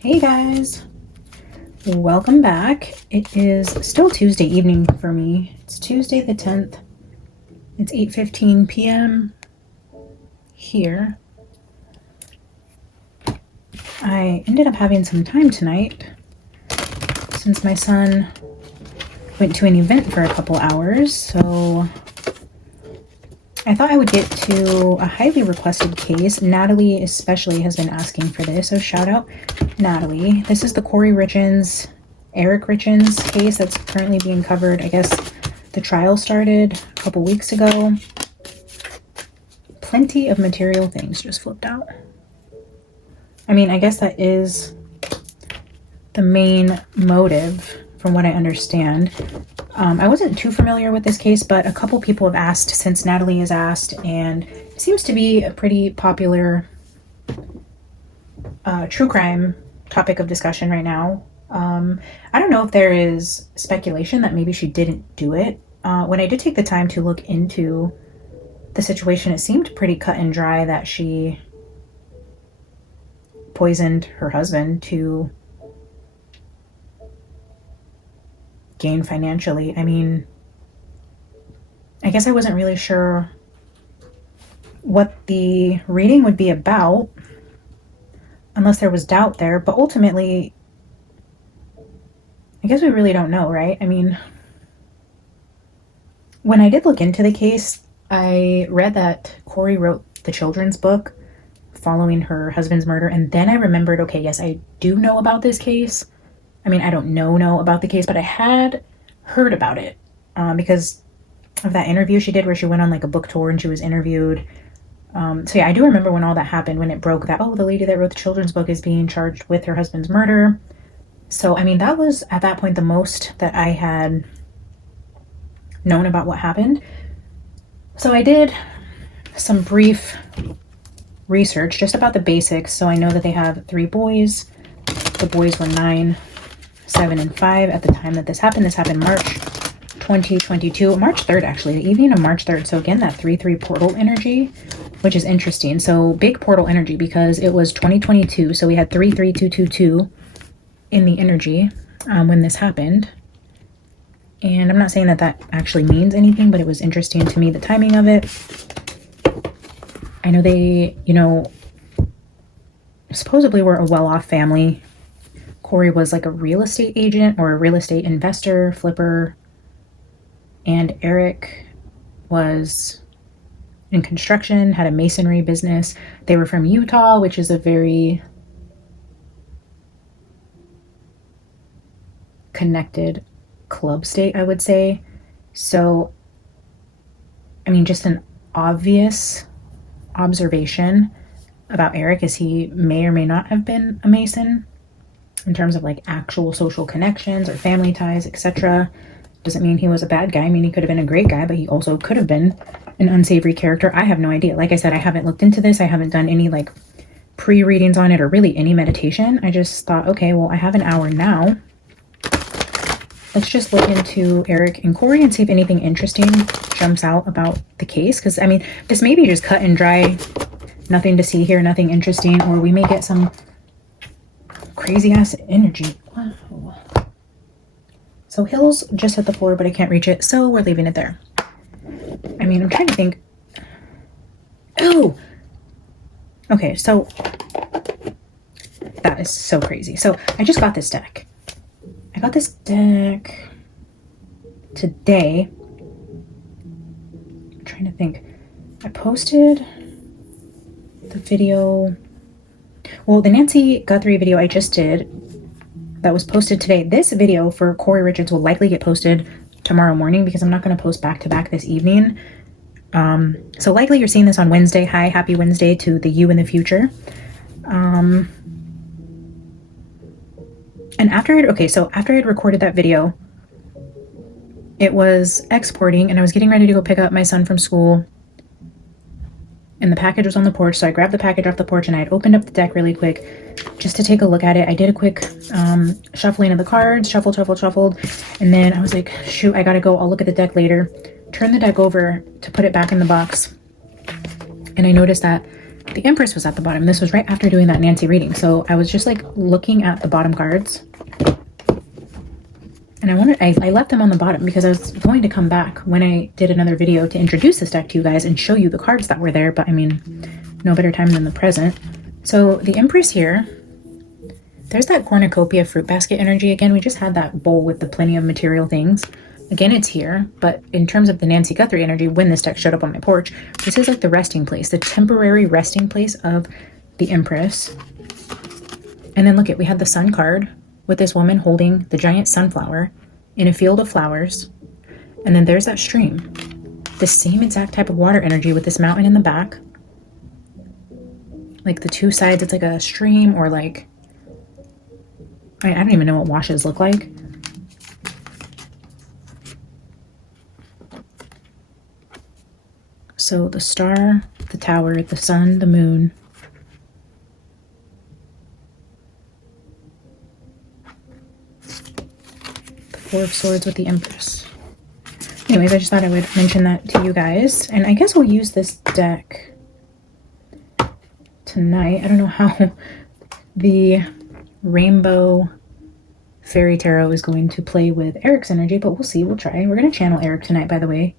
Hey guys, welcome back. It is still Tuesday evening for me. It's Tuesday the 10th. It's 8:15 p.m. here. I ended up having some time tonight since my son went to an event for a couple hours, so I thought I would get to a highly requested case. Natalie especially has been asking for this, so shout out Natalie. This is the Kouri Richins, Eric Richins case that's currently being covered. I guess the trial started a couple weeks ago. Plenty of material things just flipped out. I mean, I guess that is the main motive from what I understand. I wasn't too familiar with this case, but a couple people have asked since Natalie has asked, and it seems to be a pretty popular true crime topic of discussion right now. I don't know if there is speculation that maybe she didn't do it. When I did take the time to look into the situation, it seemed pretty cut and dry that she poisoned her husband to gain financially. I mean, I guess I wasn't really sure what the reading would be about unless there was doubt there, but ultimately I guess we really don't know, right? I mean, when I did look into the case, I read that Kouri wrote the children's book following her husband's murder, and then I remembered, okay, yes, I do know about this case. I mean, I don't know about the case, but I had heard about it because of that interview she did where she went on like a book tour and she was interviewed. So yeah, I do remember when all that happened, when it broke that, oh, the lady that wrote the children's book is being charged with her husband's murder. So, I mean, that was at that point the most that I had known about what happened. So I did some brief research just about the basics. So I know that they have 3 boys. The boys were 9, 7, and 5 at the time that this happened. This happened March 2022, March 3rd, actually, the evening of March 3rd. So again, that 3-3 portal energy, which is interesting. So big portal energy because it was 2022. So we had 33222 in the energy when this happened. And I'm not saying that that actually means anything, but it was interesting to me, the timing of it. I know they, supposedly were a well-off family. Kouri was like a real estate agent or a real estate investor, flipper. And Eric was in construction, had a masonry business. They were from Utah, which is a very connected club state, I would say. So, I mean, just an obvious observation about Eric is he may or may not have been a Mason in terms of like actual social connections or family ties, etc. Doesn't mean he was a bad guy. I mean, he could have been a great guy, but he also could have been an unsavory character. I have no idea. Like I said, I haven't looked into this. I haven't done any like pre-readings on it or really any meditation. I just thought, okay, well, I have an hour now. Let's just look into Eric and Kouri and see if anything interesting jumps out about the case. Because, I mean, this may be just cut and dry, nothing to see here, nothing interesting, or we may get some crazy-ass energy. Wow. So Hills just hit the floor, but I can't reach it, so we're leaving it there. I mean, I'm trying to think. Oh! Okay, so that is so crazy. So I just got this deck. I got this deck today. I'm trying to think. I posted the video. Well, the Nancy Guthrie video I just did that was posted today. This video for Kouri Richins will likely get posted tomorrow morning because I'm not going to post back to back this evening. So likely you're seeing this on Wednesday. Hi, happy Wednesday to the you in the future. And after I had recorded that video, it was exporting and I was getting ready to go pick up my son from school and the package was on the porch. So I grabbed the package off the porch and I had opened up the deck really quick just to take a look at it. I did a quick shuffling of the cards, shuffled. And then I was like, shoot, I gotta go. I'll look at the deck later. Turn the deck over to put it back in the box. And I noticed that the Empress was at the bottom. This was right after doing that Nancy reading. So I was just like looking at the bottom cards. And I left them on the bottom because I was going to come back when I did another video to introduce this deck to you guys and show you the cards that were there. But I mean, no better time than the present. So the Empress here, there's that cornucopia fruit basket energy. Again, we just had that bowl with the plenty of material things. Again, it's here, but in terms of the Nancy Guthrie energy, when this deck showed up on my porch, this is like the resting place, the temporary resting place of the Empress. And then look at, we had the Sun card with this woman holding the giant sunflower in a field of flowers. And then there's that stream, the same exact type of water energy with this mountain in the back. Like the two sides, it's like a stream or like, I don't even know what washes look like. So the star, the tower, the sun, the moon. The Four of Swords with the Empress. Anyways, I just thought I would mention that to you guys. And I guess we'll use this deck tonight. I don't know how the Rainbow Fairy Tarot is going to play with Eric's energy, but we'll see. We'll try. We're going to channel Eric tonight, by the way,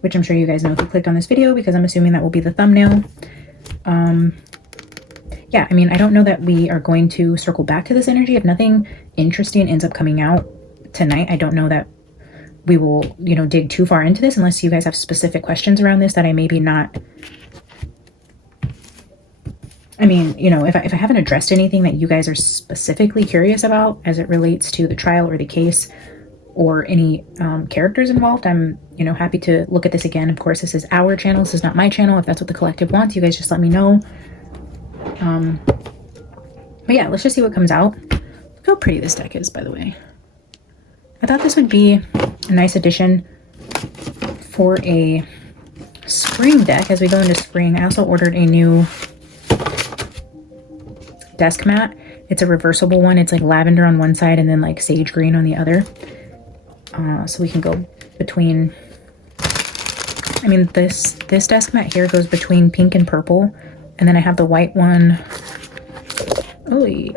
which I'm sure you guys know if you clicked on this video, because I'm assuming that will be the thumbnail. Yeah, I mean, I don't know that we are going to circle back to this energy. If nothing interesting ends up coming out tonight, I don't know that we will, you know, dig too far into this unless you guys have specific questions around this that I maybe not... I mean, you know, if I haven't addressed anything that you guys are specifically curious about as it relates to the trial or the case or any characters involved, I'm, you know, happy to look at this again. Of course, this is our channel. This is not my channel. If that's what the collective wants, you guys just let me know. But yeah, let's just see what comes out. Look how pretty this deck is, by the way. I thought this would be a nice addition for a spring deck as we go into spring. I also ordered a new desk mat. It's a reversible one. It's like lavender on one side and then like sage green on the other. So we can go between, I mean, this desk mat here goes between pink and purple. And then I have the white one,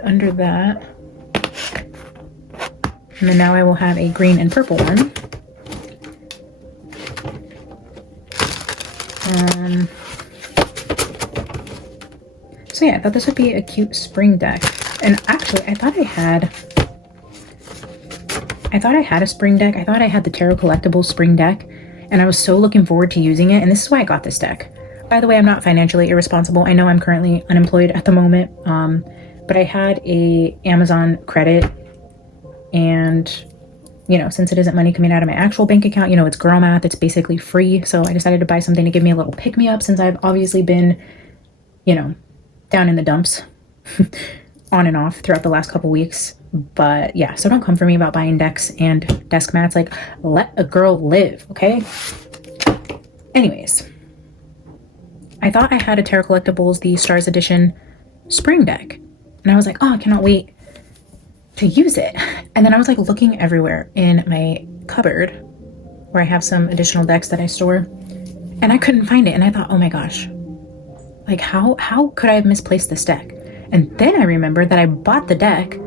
under that. And then now I will have a green and purple one. So yeah, I thought this would be a cute spring deck. And actually, I thought I had a spring deck. I thought I had the Tarot Collectibles spring deck, and I was so looking forward to using it. And this is why I got this deck. By the way, I'm not financially irresponsible. I know I'm currently unemployed at the moment, but I had a Amazon credit, and you know, since it isn't money coming out of my actual bank account, you know, it's girl math. It's basically free. So I decided to buy something to give me a little pick-me-up since I've obviously been, you know, down in the dumps on and off throughout the last couple weeks. But yeah, so don't come for me about buying decks and desk mats. Like, let a girl live, okay? Anyways, I thought I had a Tarot Collectibles, the Stars Edition spring deck. And I was like, oh, I cannot wait to use it. And then I was like looking everywhere in my cupboard where I have some additional decks that I store, and I couldn't find it. And I thought, oh my gosh, like how could I have misplaced this deck? And then I remembered that I bought the deck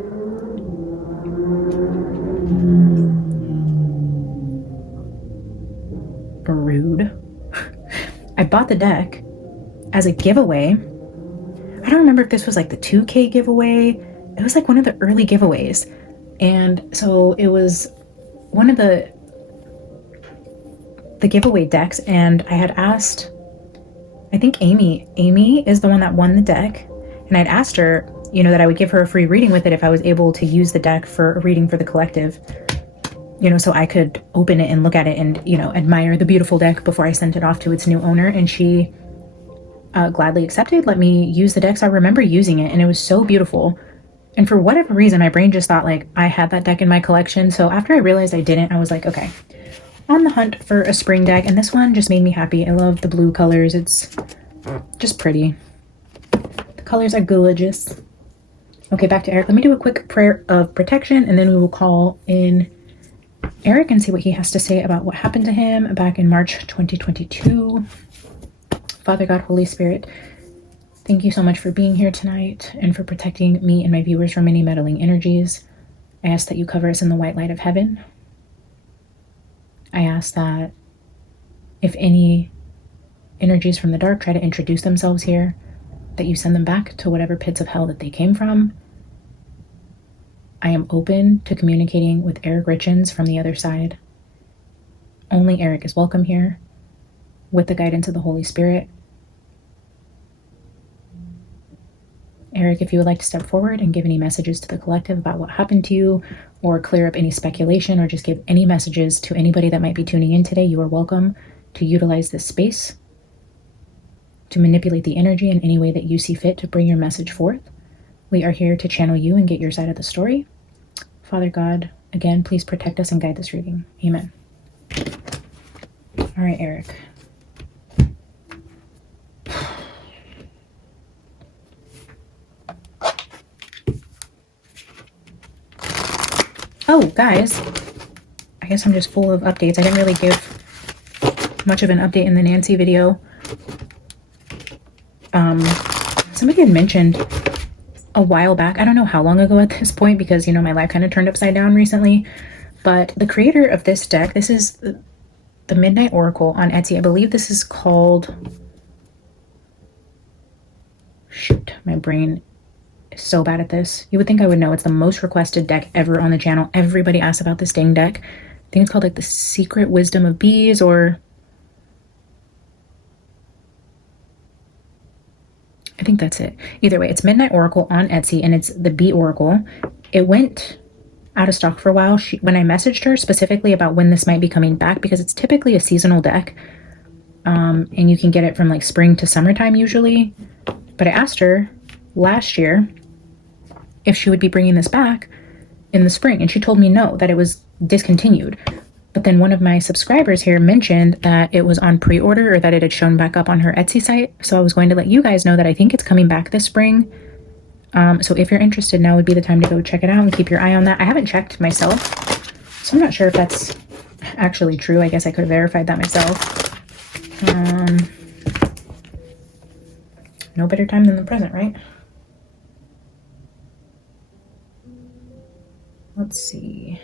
rude. I bought the deck as a giveaway. I don't remember if this was like the 2K giveaway. It was like one of the early giveaways. And so it was one of the giveaway decks, and I had asked, I think Amy is the one that won the deck, and I'd asked her, you know, that I would give her a free reading with it if I was able to use the deck for a reading for the collective, you know, so I could open it and look at it and, you know, admire the beautiful deck before I sent it off to its new owner. And she gladly accepted, let me use the deck. So I remember using it, and it was so beautiful. And for whatever reason, my brain just thought like I had that deck in my collection. So after I realized I didn't, I was like, okay, on the hunt for a spring deck. And this one just made me happy. I love the blue colors. It's just pretty. The colors are gorgeous. Okay, back to Eric. Let me do a quick prayer of protection, and then we will call in Eric and see what he has to say about what happened to him back in March 2022. Father God, Holy Spirit, Thank you so much for being here tonight and for protecting me and my viewers from any meddling energies. I ask that you cover us in the white light of heaven. I ask that if any energies from the dark try to introduce themselves here, that you send them back to whatever pits of hell that they came from. I am open to communicating with Eric Richins from the other side. Only Eric is welcome here, with the guidance of the Holy Spirit. Eric, if you would like to step forward and give any messages to the collective about what happened to you, or clear up any speculation, or just give any messages to anybody that might be tuning in today, you are welcome to utilize this space to manipulate the energy in any way that you see fit to bring your message forth. We are here to channel you and get your side of the story. Father God, again, please protect us and guide this reading. Amen. All right, Eric. Oh, guys, I guess I'm just full of updates. I didn't really give much of an update in the Nancy video. Somebody had mentioned a while back, I don't know how long ago at this point, because, you know, my life kind of turned upside down recently, but the creator of this deck, this is the Midnight Oracle on Etsy. I believe this is called, shoot, my brain is so bad at this. You would think I would know. It's the most requested deck ever on the channel. Everybody asks about this dang deck. I think it's called like the Secret Wisdom of Bees, or I think that's it. Either way, it's Midnight Oracle on Etsy, and it's the Bee Oracle. It went out of stock for a while. When I messaged her specifically about when this might be coming back, because it's typically a seasonal deck, and you can get it from like spring to summertime usually. But I asked her last year if she would be bringing this back in the spring, and she told me no, that it was discontinued. But then one of my subscribers here mentioned that it was on pre-order, or that it had shown back up on her Etsy site. So I was going to let you guys know that I think it's coming back this spring. So if you're interested, now would be the time to go check it out and keep your eye on that. I haven't checked myself, so I'm not sure if that's actually true. I guess I could have verified that myself. No better time than the present, right? Let's see.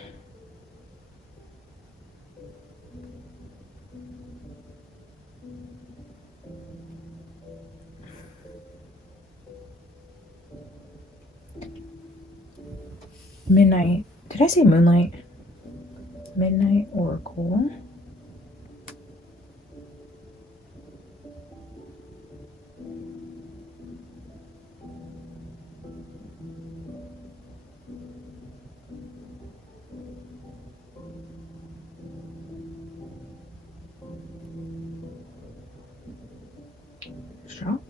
Midnight. Did I say Moonlight? Midnight Oracle. Shop.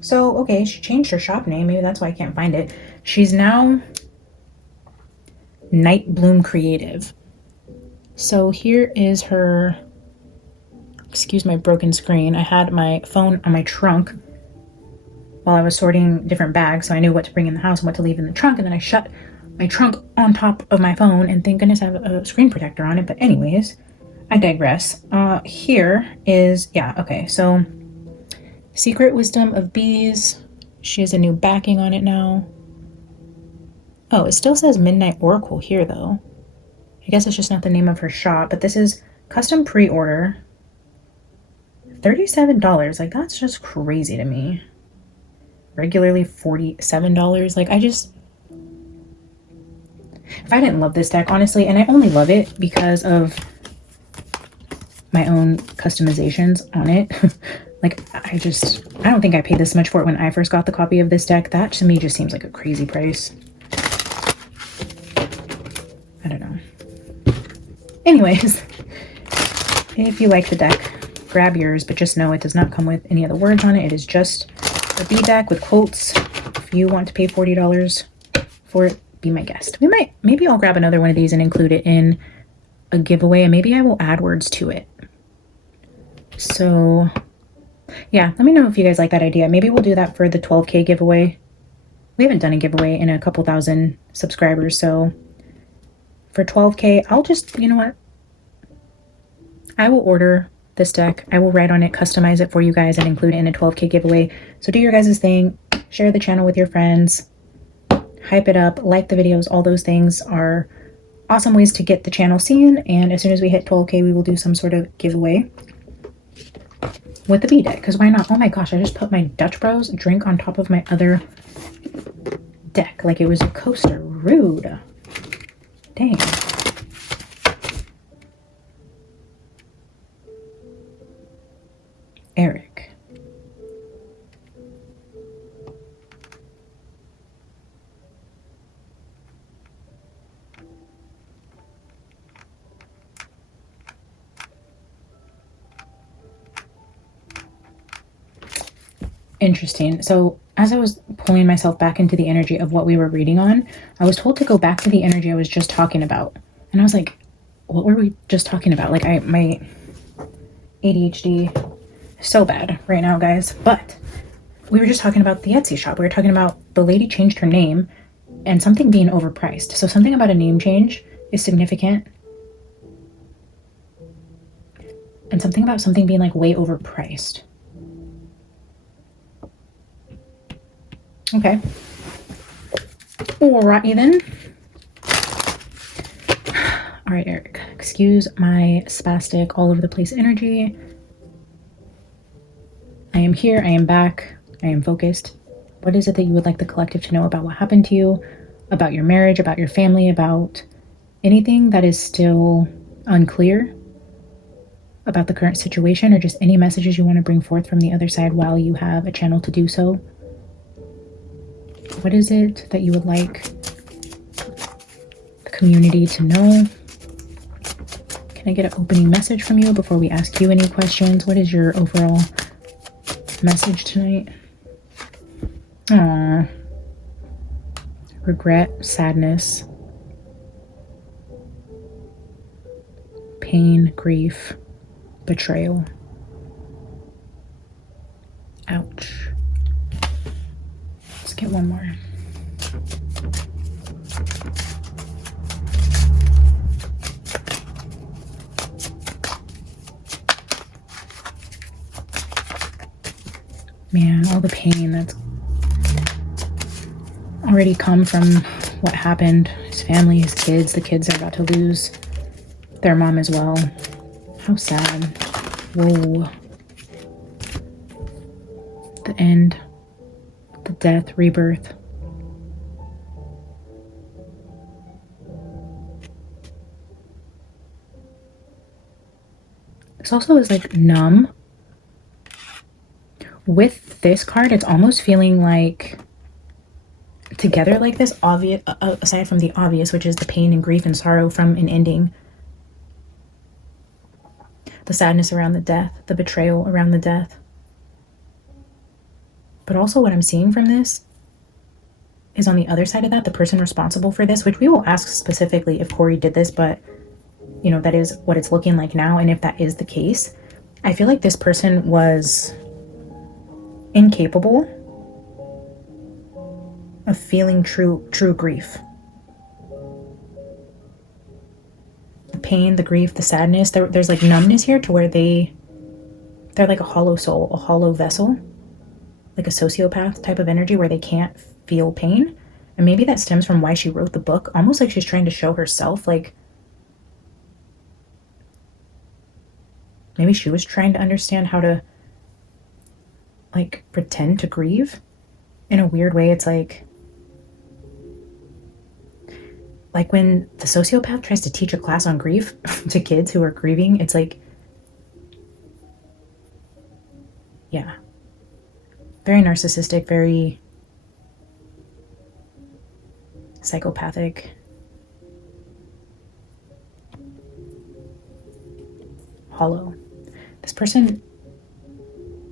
So, okay, she changed her shop name. Maybe that's why I can't find it. She's now Night Bloom Creative. So here is her, excuse my broken screen. I had my phone on my trunk while I was sorting different bags, so I knew what to bring in the house and what to leave in the trunk, and then I shut my trunk on top of my phone, and thank goodness I have a screen protector on it. But anyways, I digress. Here is, yeah, okay, so Secret Wisdom of Bees. She has a new backing on it now. Oh, it still says Midnight Oracle here, though. I guess it's just not the name of her shop, but this is custom pre-order. $37. Like, that's just crazy to me. Regularly $47. Like, if I didn't love this deck, honestly, and I only love it because of my own customizations on it. Like, I don't think I paid this much for it when I first got the copy of this deck. That to me just seems like a crazy price. I don't know. Anyways, if you like the deck, grab yours, but just know it does not come with any other words on it. It is just a bead deck with quotes. If you want to pay $40 for it, be my guest. Maybe I'll grab another one of these and include it in a giveaway, and maybe I will add words to it. So yeah, let me know if you guys like that idea. Maybe we'll do that for the 12K giveaway. We haven't done a giveaway in a couple thousand subscribers, so for 12K, I'll just, you know what? I will order this deck. I will write on it, customize it for you guys, and include it in a 12K giveaway. So do your guys' thing. Share the channel with your friends. Hype it up. Like the videos. All those things are awesome ways to get the channel seen. And as soon as we hit 12K, we will do some sort of giveaway with the B deck. Because why not? Oh my gosh, I just put my Dutch Bros drink on top of my other deck. Like it was a coaster. Rude. Dang. Eric. Interesting. So as I was pulling myself back into the energy of what we were reading on, I was told to go back to the energy I was just talking about. And I was like, what were we just talking about? Like my ADHD so bad right now, guys. But we were just talking about the Etsy shop. We were talking about the lady changed her name and something being overpriced. So something about a name change is significant. And something about something being like way overpriced. Okay. Alrighty then. All right, Eric. Excuse my spastic all over the place energy. I am here. I am back. I am focused. What is it that you would like the collective to know about what happened to you, about your marriage, about your family, about anything that is still unclear about the current situation, or just any messages you want to bring forth from the other side while you have a channel to do so? What is it that you would like the community to know? Can I get an opening message from you before we ask you any questions? What is your overall message tonight? Aww. Regret, sadness, pain, grief, betrayal. Ouch. Let's get one more. Man, all the pain that's already come from what happened. His family, his kids, the kids are about to lose their mom as well. How sad. Whoa. The end. The death, rebirth. This also is like numb. With this card, it's almost feeling like together like this, obvious, aside from the obvious, which is the pain and grief and sorrow from an ending, the sadness around the death, the betrayal around the death. But also what I'm seeing from this is on the other side of that, the person responsible for this, which we will ask specifically if Kouri did this, but you know, that is what it's looking like now. And if that is the case, I feel like this person was incapable of feeling true grief. The pain, the grief, the sadness, there's like numbness here to where they're like a hollow soul, a hollow vessel, like a sociopath type of energy where they can't feel pain. And maybe that stems from why she wrote the book, almost like she's trying to show herself, like maybe she was trying to understand how to like pretend to grieve in a weird way. It's like when the sociopath tries to teach a class on grief to kids who are grieving, it's like, yeah, very narcissistic, very psychopathic. Hollow. This person,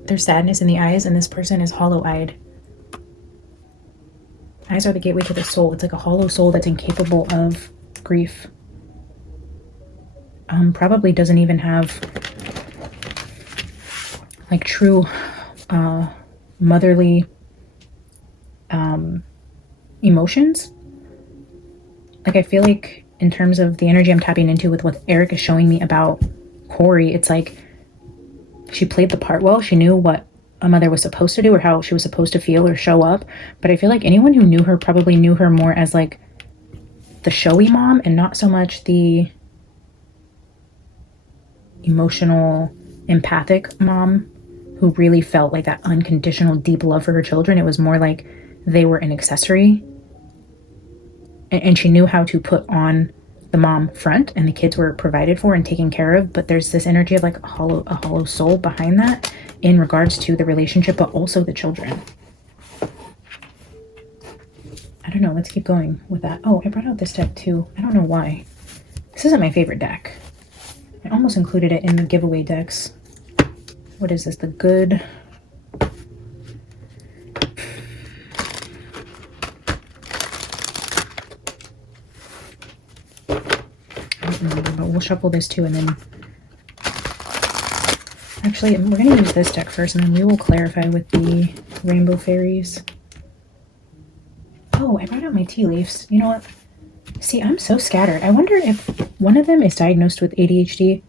there's sadness in the eyes, and this person is hollow-eyed. Eyes are the gateway to the soul. It's like a hollow soul that's incapable of grief. Probably doesn't even have like true motherly emotions. Like I feel like in terms of the energy I'm tapping into with what Eric is showing me about Kouri, it's like she played the part well. She knew what a mother was supposed to do or how she was supposed to feel or show up. But I feel like anyone who knew her probably knew her more as like the showy mom and not so much the emotional, empathic mom who really felt like that unconditional, deep love for her children. It was more like they were an accessory. And she knew how to put on the mom front, and the kids were provided for and taken care of. But there's this energy of like a hollow soul behind that in regards to the relationship, but also the children. I don't know. Let's keep going with that. Oh, I brought out this deck too. I don't know why. This isn't my favorite deck. I almost included it in the giveaway decks. What is this? The Good... I don't remember, but we'll shuffle this too, and then... Actually, we're going to use this deck first, and then we will clarify with the Rainbow Fairies. Oh, I brought out my tea leaves. You know what? See, I'm so scattered. I wonder if one of them is diagnosed with ADHD.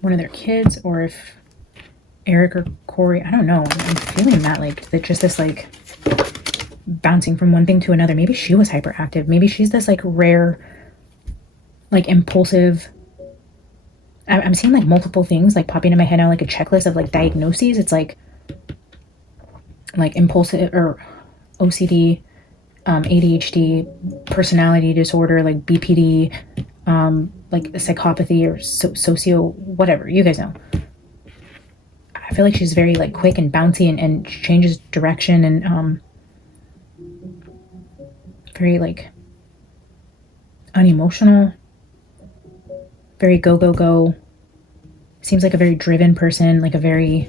One of their kids, or if Eric or Kouri, I don't know. I'm feeling that, like, that just this, like, bouncing from one thing to another. Maybe she was hyperactive. Maybe she's this, like, rare, like, impulsive... I'm seeing like multiple things like popping in my head now, like a checklist of like diagnoses. It's like impulsive or OCD, ADHD, personality disorder, like BPD, like psychopathy or socio, whatever, you guys know. I feel like she's very like quick and bouncy and changes direction and very like unemotional. Very go. Seems like a very driven person, like a very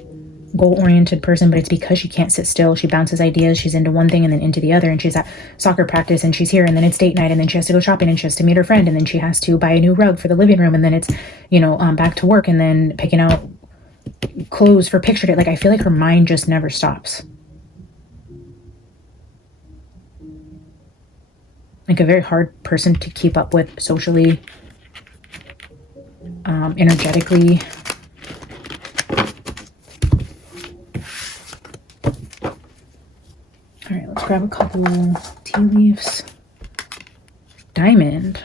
goal-oriented person, but it's because she can't sit still. She bounces ideas. She's into one thing and then into the other, and she's at soccer practice and she's here, and then it's date night, and then she has to go shopping and she has to meet her friend, and then she has to buy a new rug for the living room, and then it's, you know, back to work, and then picking out clothes for picture day. Like, I feel like her mind just never stops. Like a very hard person to keep up with socially. Energetically. All right, let's grab a couple tea leaves. Diamond.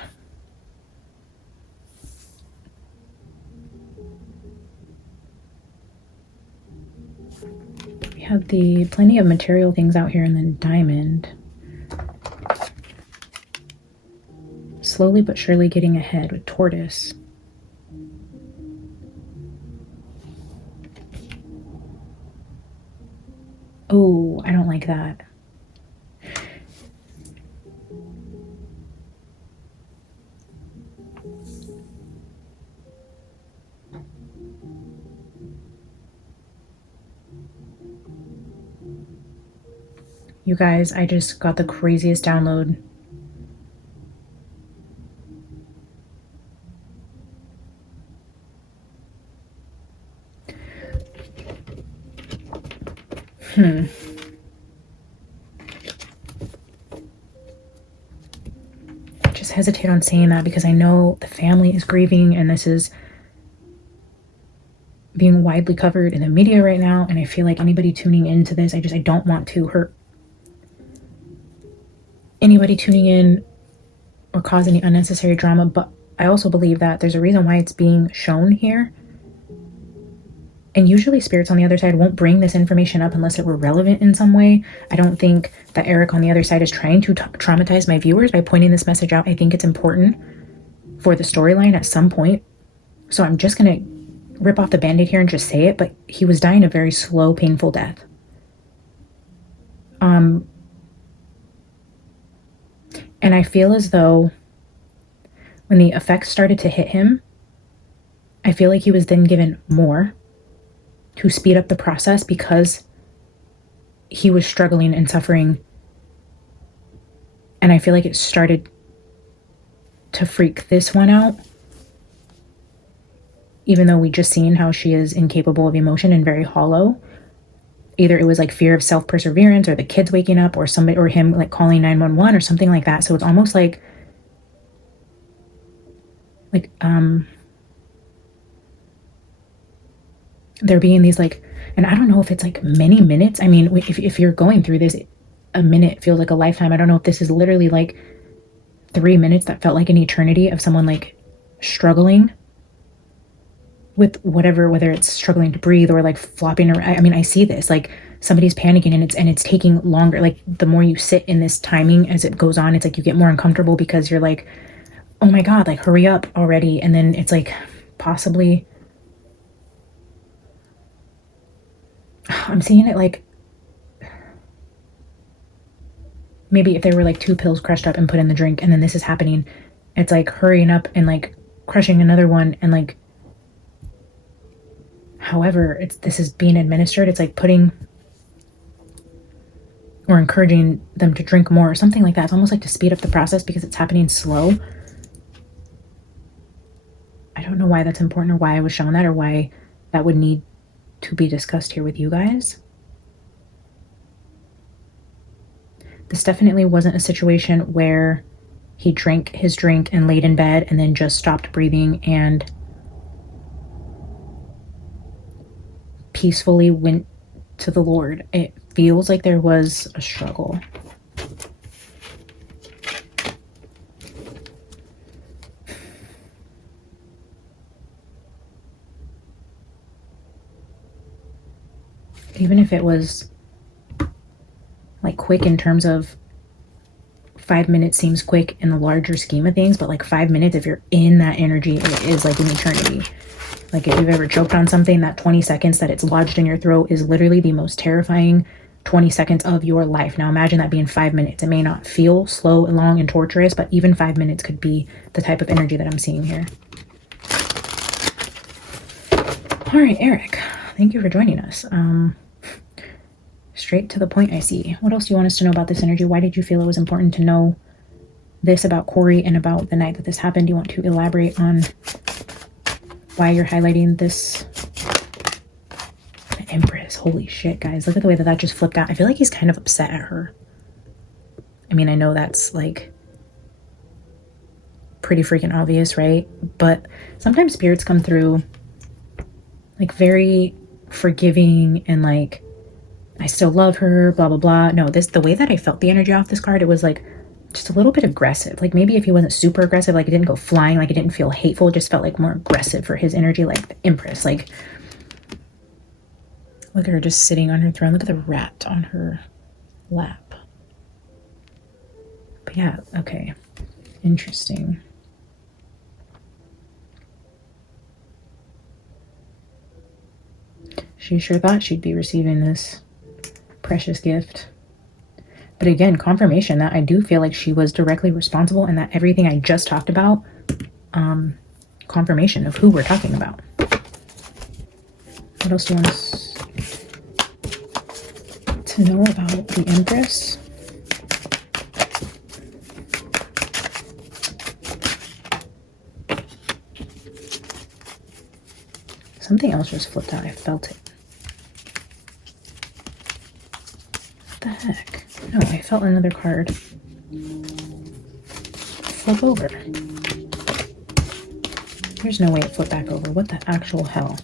We have the plenty of material things out here, and then diamond. Slowly but surely getting ahead with tortoise. Oh, I don't like that. You guys, I just got the craziest download. I just hesitate on saying that because I know the family is grieving and this is being widely covered in the media right now, and I feel like anybody tuning into this, I don't want to hurt anybody tuning in or cause any unnecessary drama, but I also believe that there's a reason why it's being shown here. And usually spirits on the other side won't bring this information up unless it were relevant in some way. I don't think that Eric on the other side is trying to traumatize my viewers by pointing this message out. I think it's important for the storyline at some point. So I'm just going to rip off the band-aid here and just say it, but he was dying a very slow, painful death. And I feel as though when the effects started to hit him, I feel like he was then given more to speed up the process because he was struggling and suffering. And I feel like it started to freak this one out, even though we just seen how she is incapable of emotion and very hollow. Either it was like fear of self-perseverance or the kids waking up or somebody or him like calling 911 or something like that. So it's almost like there being these like, and I don't know if it's like many minutes. I mean, if you're going through this, a minute feels like a lifetime. I don't know if this is literally like 3 minutes that felt like an eternity of someone like struggling with whatever, whether it's struggling to breathe or like flopping around. I mean, I see this like somebody's panicking and it's taking longer. Like the more you sit in this timing as it goes on, it's like you get more uncomfortable because you're like, oh my God, like hurry up already. And then it's like possibly, I'm seeing it like maybe if there were like 2 pills crushed up and put in the drink and then this is happening, it's like hurrying up and like crushing another one and like however this is being administered, it's like putting or encouraging them to drink more or something like that. It's almost like to speed up the process because it's happening slow. I don't know why that's important or why I was shown that or why that would need to be discussed here with you guys. This definitely wasn't a situation where he drank his drink and laid in bed and then just stopped breathing and peacefully went to the Lord. It feels like there was a struggle. Even if it was like quick in terms of 5 minutes seems quick in the larger scheme of things, but like 5 minutes, if you're in that energy, it is like an eternity. Like if you've ever choked on something, that 20 seconds that it's lodged in your throat is literally the most terrifying 20 seconds of your life. Now imagine that being 5 minutes. It may not feel slow, long, and torturous, but even 5 minutes could be the type of energy that I'm seeing here. All right, Eric, thank you for joining us. Straight to the point, I see. What else do you want us to know about this energy? Why did you feel it was important to know this about Kouri and about the night that this happened? Do you want to elaborate on why you're highlighting this? The Empress. Holy shit, guys. Look at the way that that just flipped out. I feel like he's kind of upset at her. I mean, I know that's like pretty freaking obvious, right? But sometimes spirits come through like very forgiving and like, I still love her, blah, blah, blah. No, the way that I felt the energy off this card, it was like just a little bit aggressive. Like maybe if he wasn't super aggressive, like it didn't go flying, like it didn't feel hateful, it just felt like more aggressive for his energy, like the Empress. Like, look at her just sitting on her throne. Look at the rat on her lap. But yeah, okay. Interesting. She sure thought she'd be receiving this precious gift. But again, confirmation that I do feel like she was directly responsible and that everything I just talked about, confirmation of who we're talking about. What else do you want us to know about the Empress? Something else just flipped out. I felt it. What the heck? No, I felt another card flip over. There's no way it flipped back over. What the actual hell?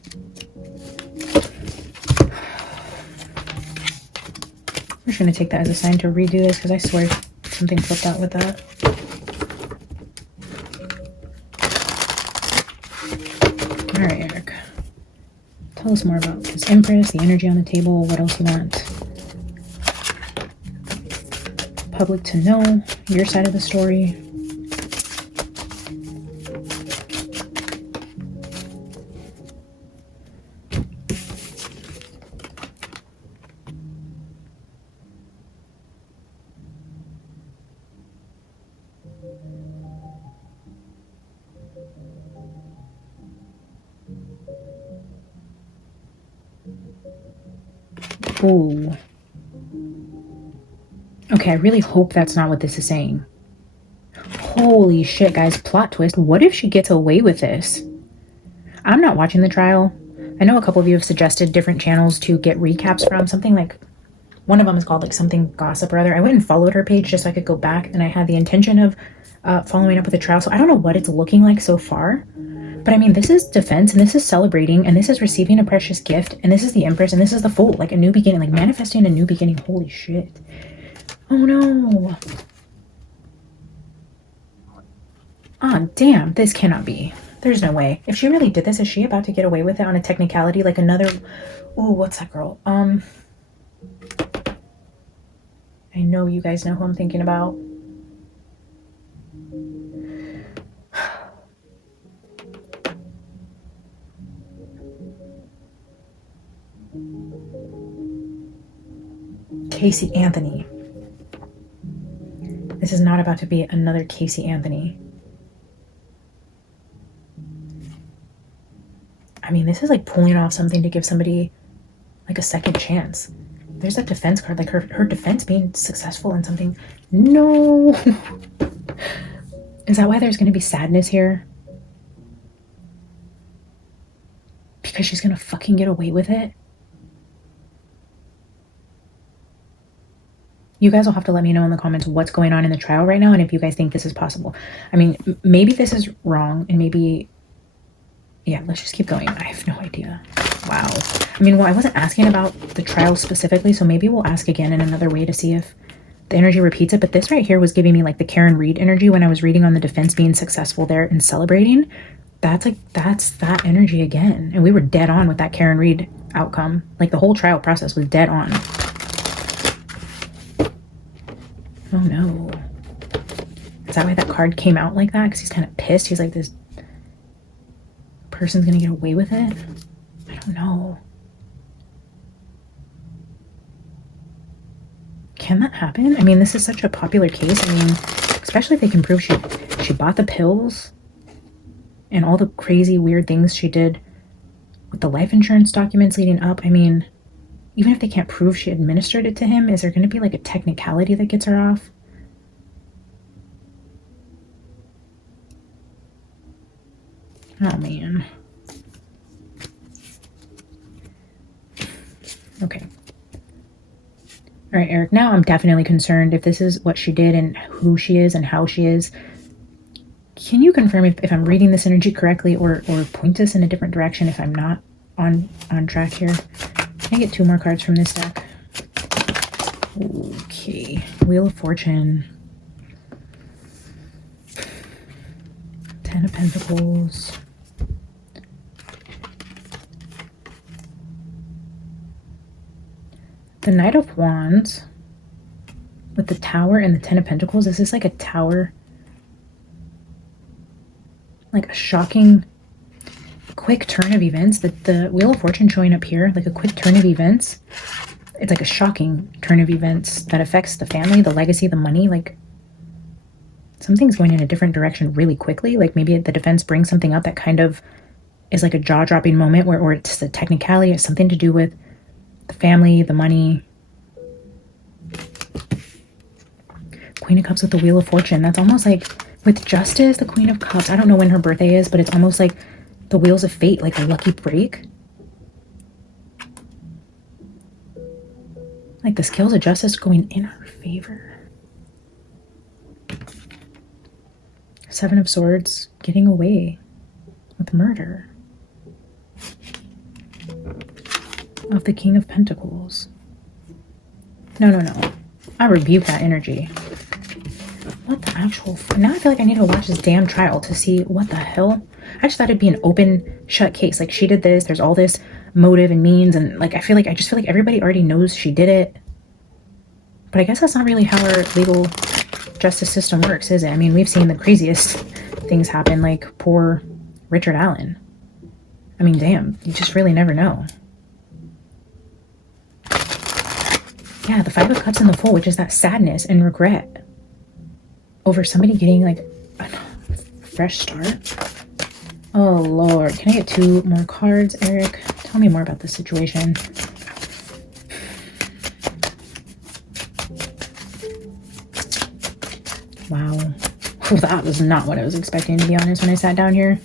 I'm just going to take that as a sign to redo this because I swear something flipped out with that. All right, Eric. Tell us more about this Empress, the energy on the table, what else you want public to know, your side of the story. Ooh. Okay, I really hope that's not what this is saying. Holy shit, guys. Plot twist. What if she gets away with this? I'm not watching the trial. I know a couple of you have suggested different channels to get recaps from. Something like, one of them is called like something gossip or other. I went and followed her page just so I could go back, and I had the intention of following up with the trial. So I don't know what it's looking like so far. But I mean, this is defense, and this is celebrating, and this is receiving a precious gift, and this is the Empress, and this is the Fool. Like a new beginning, like manifesting a new beginning. Holy shit. Oh no. Oh, damn. This cannot be. There's no way. If she really did this, is she about to get away with it on a technicality? Like another... Ooh, what's that girl? I know you guys know who I'm thinking about. Casey Anthony. This is not about to be another Casey Anthony. I mean, this is like pulling off something to give somebody like a second chance. There's that defense card, like her defense being successful in something. No. Is that why there's going to be sadness here? Because she's going to fucking get away with it? You guys will have to let me know in the comments what's going on in the trial right now and if you guys think this is possible. I mean, maybe this is wrong and maybe... Yeah, let's just keep going. I have no idea. Wow. I mean, well, I wasn't asking about the trial specifically, so maybe we'll ask again in another way to see if the energy repeats it. But this right here was giving me like the Karen Reed energy when I was reading on the defense being successful there and celebrating. That's that energy again. And we were dead on with that Karen Reed outcome. Like the whole trial process was dead on. Oh no. Is that why that card came out like that? Because he's kind of pissed. He's like, this person's gonna get away with it? I don't know. Can that happen? I mean, this is such a popular case. I mean, especially if they can prove she bought the pills and all the crazy weird things she did with the life insurance documents leading up. I mean, even if they can't prove she administered it to him, is there going to be like a technicality that gets her off? Oh, man. Okay. All right, Eric, now I'm definitely concerned if this is what she did and who she is and how she is. Can you confirm if I'm reading this energy correctly or point us in a different direction if I'm not on track here? Can I get 2 more cards from this deck? Okay. Wheel of Fortune. 10 of Pentacles. The Knight of Wands with the Tower and the 10 of Pentacles. Is this like a tower? Like a shocking, quick turn of events. The Wheel of Fortune showing up here, like a quick turn of events. It's like a shocking turn of events that affects the family, the legacy, the money. Like something's going in a different direction really quickly. Like maybe the defense brings something up that kind of is like a jaw-dropping moment where it's a technicality. It's something to do with the family, the money. Queen of Cups with the Wheel of Fortune. That's almost like with Justice, the Queen of Cups. I don't know when her birthday is, but it's almost like the wheels of fate, like a lucky break. Like the scales of justice going in her favor. 7 of Swords getting away with murder. Of the King of Pentacles. No. I rebuke that energy. What the actual... Now I feel like I need to watch this damn trial to see what the hell. I just thought it'd be an open, shut case. Like, she did this. There's all this motive and means. And, like, I just feel like everybody already knows she did it. But I guess that's not really how our legal justice system works, is it? I mean, we've seen the craziest things happen, like poor Richard Allen. I mean, damn. You just really never know. Yeah, the 5 of Cups and the Fool, which is that sadness and regret over somebody getting like a fresh start. Oh Lord, can I get 2 more cards, Eric? Tell me more about this situation. Wow. That was not what I was expecting, to be honest, when I sat down here.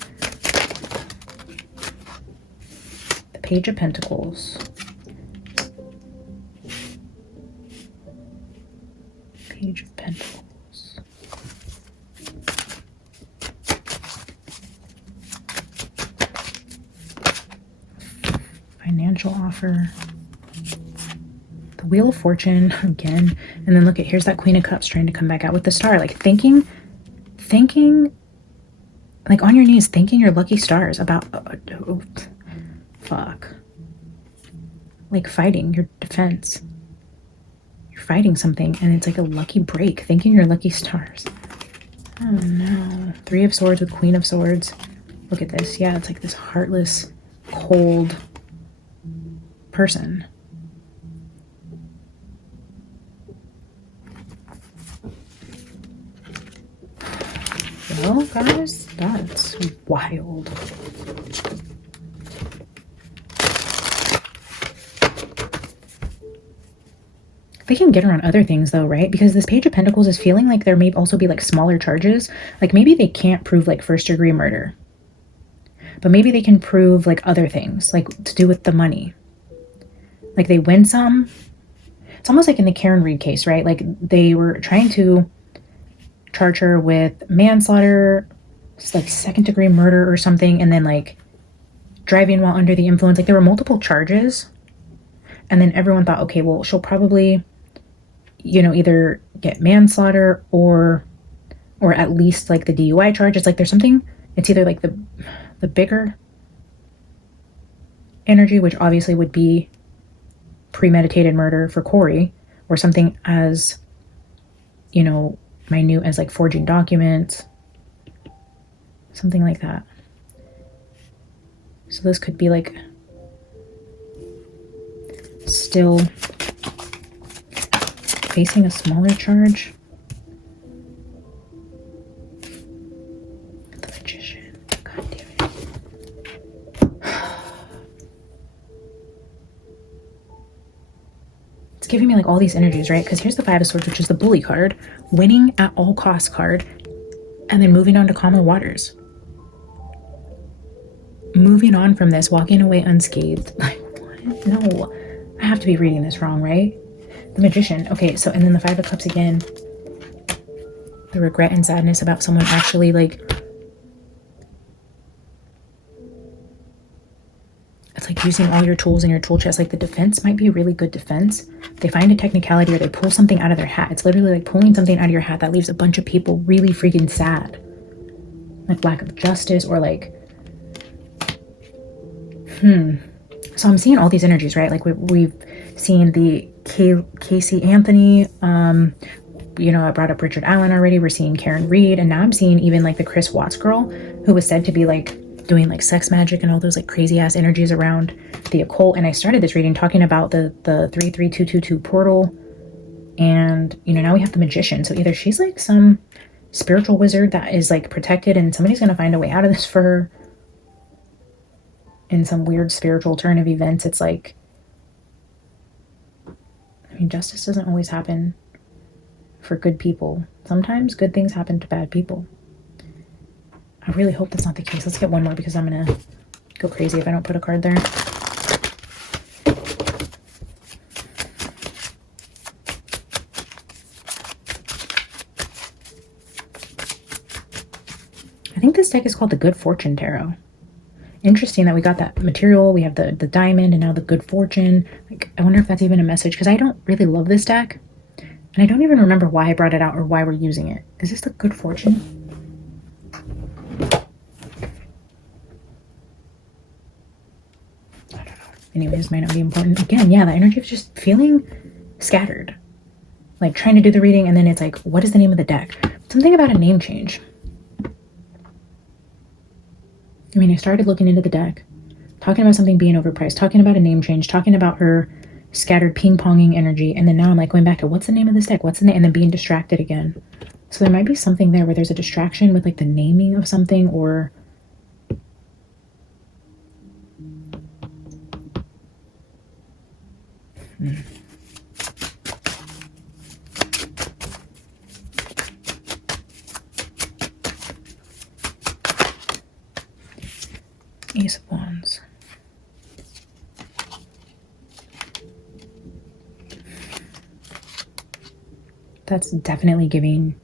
The Page of Pentacles. Page of Pentacles. Financial offer. The Wheel of Fortune again. And then look at, here's that Queen of Cups trying to come back out with the Star. Like thinking, like on your knees, thanking your lucky stars about, fuck. Like fighting your defense. You're fighting something and it's like a lucky break. Thanking your lucky stars. Oh no. Three of Swords with Queen of Swords. Look at this. Yeah, it's like this heartless, cold person. Well, guys, that's wild. They can get around other things though, right? Because this Page of Pentacles is feeling like there may also be like smaller charges. Like maybe they can't prove like first-degree murder. But maybe they can prove like other things, like to do with the money. Like they win some. It's almost like in the Karen Reed case, right? Like they were trying to charge her with manslaughter, like second-degree murder or something, and then like driving while under the influence. Like there were multiple charges. And then everyone thought, okay, well, she'll probably, you know, either get manslaughter or at least like the DUI charge. It's like there's something, it's either like the bigger energy, which obviously would be premeditated murder for Kouri, or something as, you know, minute as like forging documents, something like that. So this could be like still facing a smaller charge. The Magician. God damn it. It's giving me like all these energies, right? Because here's the Five of Swords, which is the bully card, winning at all costs card, and then moving on to calmer waters. Moving on from this, walking away unscathed. Like, what? No. I have to be reading this wrong, right? The Magician. Okay, so, and then the Five of Cups again. The regret and sadness about someone actually, like, it's like using all your tools in your tool chest. Like the defense might be a really good defense. They find a technicality or they pull something out of their hat. It's literally like pulling something out of your hat that leaves a bunch of people really freaking sad. Like lack of justice or like, So I'm seeing all these energies, right? Like we've seen the Casey Anthony, you know, I brought up Richard Allen already. We're seeing Karen Reed, and now I'm seeing even like the Chris Watts girl, who was said to be like doing like sex magic and all those like crazy ass energies around the occult. And I started this reading talking about the 33222 portal, and you know, now we have the Magician. So either she's like some spiritual wizard that is like protected, and somebody's gonna find a way out of this for her. In some weird spiritual turn of events, it's like, I mean, justice doesn't always happen for good people. Sometimes good things happen to bad people. I really hope that's not the case. Let's get one more because I'm gonna go crazy if I don't put a card there. I think this deck is called the Good Fortune Tarot. Interesting that we got that material. We have the diamond and now the Good Fortune. Like, I wonder if that's even a message, because I don't really love this deck. And I don't even remember why I brought it out or why we're using it. Is this the Good Fortune? I don't know. Anyways, might not be important. Again, yeah, the energy of just feeling scattered. Like trying to do the reading and then it's like, what is the name of the deck? Something about a name change. I mean, I started looking into the deck, talking about something being overpriced, talking about a name change, talking about her scattered ping-ponging energy, and then now I'm like going back to what's the name of this deck? What's the name? And then being distracted again. So there might be something there where there's a distraction with like the naming of something or... Ace of Wands. That's definitely giving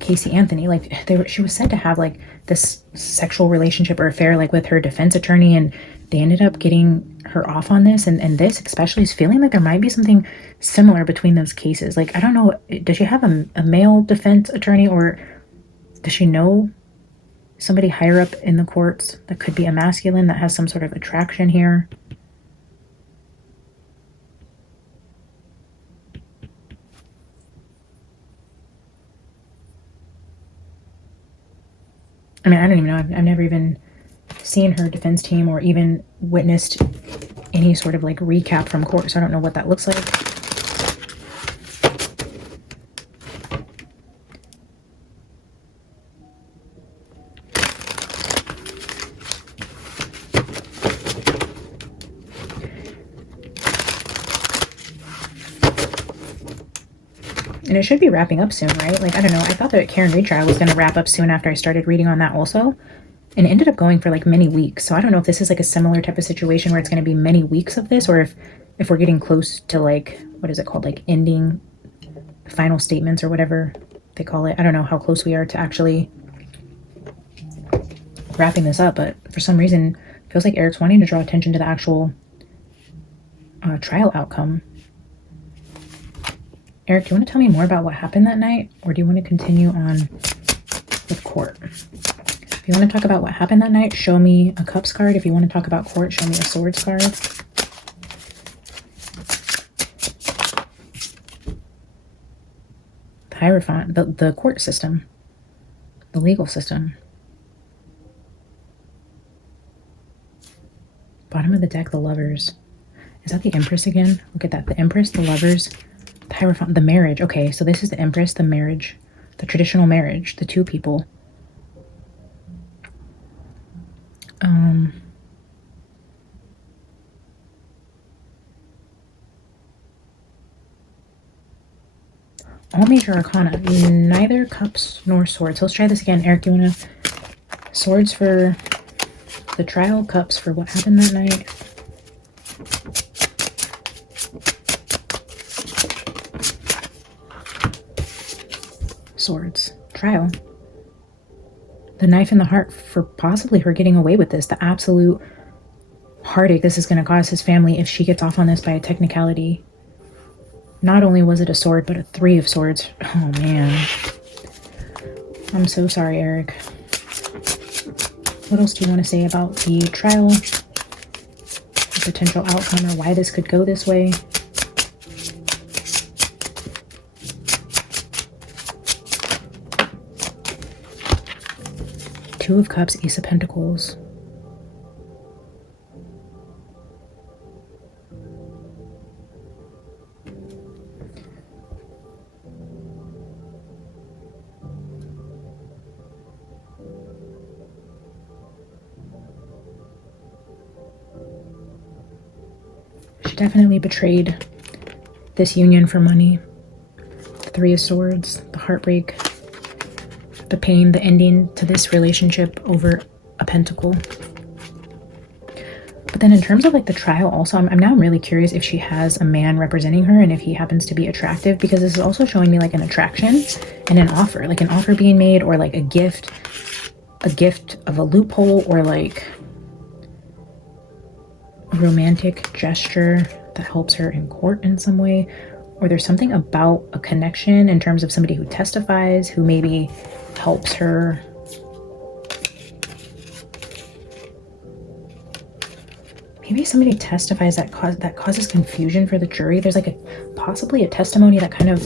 Casey Anthony. Like she was said to have like this sexual relationship or affair like with her defense attorney, and they ended up getting her off on this, and this especially is feeling like there might be something similar between those cases. Like I don't know, does she have a male defense attorney, or does she know somebody higher up in the courts that could be a masculine that has some sort of attraction here? I mean, I don't even know. I've never even seen her defense team or even witnessed any sort of like recap from court, so I don't know what that looks like. And it should be wrapping up soon, right? Like, I don't know. I thought that Karen retrial was going to wrap up soon after I started reading on that also. And it ended up going for like many weeks. So I don't know if this is like a similar type of situation where it's going to be many weeks of this, or if we're getting close to like, what is it called? Like ending final statements or whatever they call it. I don't know how close we are to actually wrapping this up, but for some reason it feels like Eric's wanting to draw attention to the actual trial outcome. Eric, do you want to tell me more about what happened that night, or do you want to continue on with court? If you want to talk about what happened that night, show me a cups card. If you want to talk about court, show me a swords card. The Hierophant, the court system, the legal system. Bottom of the deck, the Lovers. Is that the Empress again? Look at that. The Empress, the Lovers, the Hierophant, the marriage. Okay, so this is the Empress, the marriage, the traditional marriage, the two people. All major arcana, neither cups nor swords. Let's try this again. Eric, you want to swords for the trial, cups for what happened that night. Swords, trial. The knife in the heart for possibly her getting away with this. The absolute heartache this is going to cause his family if she gets off on this by a technicality. Not only was it a sword, but a 3 of swords. Oh, man. I'm so sorry, Eric. What else do you want to say about the trial? The potential outcome, or why this could go this way? Two of Cups, Ace of Pentacles. She definitely betrayed this union for money. The 3 of Swords, the heartbreak, the pain, the ending to this relationship over a pentacle. But then in terms of like the trial also, I'm now really curious if she has a man representing her and if he happens to be attractive, because this is also showing me like an attraction and an offer, like an offer being made, or like a gift of a loophole, or like a romantic gesture that helps her in court in some way. Or there's something about a connection in terms of somebody who testifies, who maybe helps her. Maybe somebody testifies that causes confusion for the jury. There's like possibly a testimony that kind of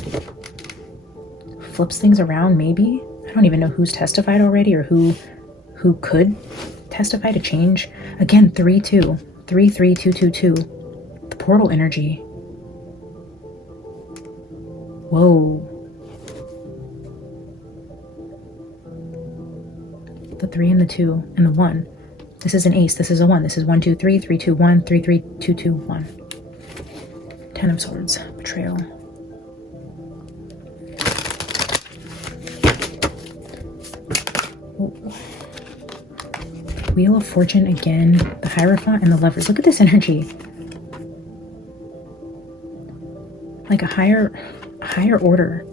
flips things around, maybe. I don't even know who's testified already, or who could testify to change. Again, 3-2. 3-3-2-2-2. The portal energy. Whoa. The 3 and the 2 and the 1. This is an ace. This is a 1. This is 1, 2, 3, 3, 2, 1, 3, 3, 2, 2, 1. 10 of Swords. Betrayal. Ooh. Wheel of Fortune again, the Hierophant, and the Lovers. Look at this energy. Like a higher order.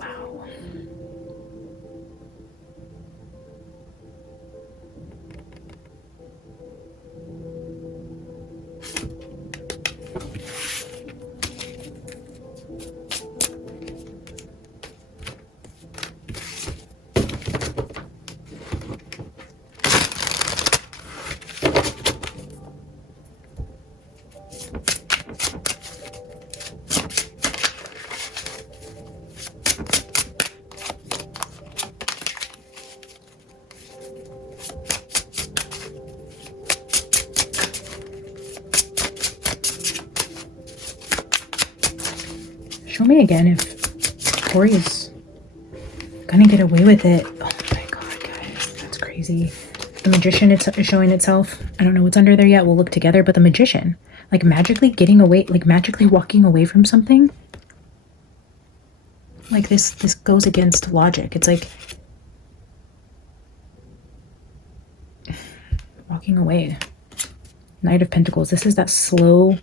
Wow. Show me again if Kouri is gonna get away with it. Oh my god, guys, that's crazy. The Magician is showing itself. I don't know what's under there yet. We'll look together. But the Magician, like magically getting away, like magically walking away from something. Like this goes against logic. It's like walking away. Knight of Pentacles. This is that slow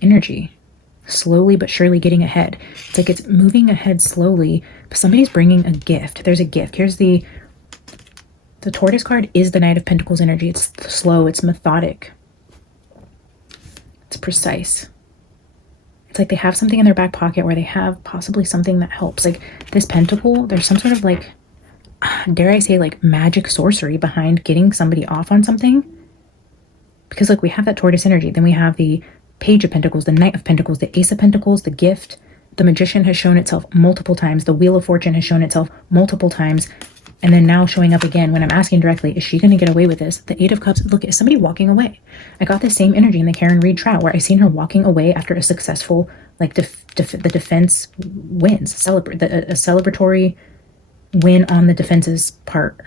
energy. Slowly but surely getting ahead. It's like it's moving ahead slowly, but somebody's bringing a gift. There's a gift. Here's the Tortoise card is the Knight of Pentacles energy. It's slow, it's methodic, it's precise. It's like they have something in their back pocket where they have possibly something that helps. Like this pentacle, there's some sort of like, dare I say, like magic sorcery behind getting somebody off on something. Because look, we have that tortoise energy. Then we have the Page of Pentacles, the Knight of Pentacles, the Ace of Pentacles, the gift. The Magician has shown itself multiple times. The Wheel of Fortune has shown itself multiple times. And then now showing up again when I'm asking directly, is she going to get away with this? The Eight of Cups, look, is somebody walking away? I got the same energy in the Karen Reed trial where I seen her walking away after a successful, like the defense wins, a celebratory win on the defense's part.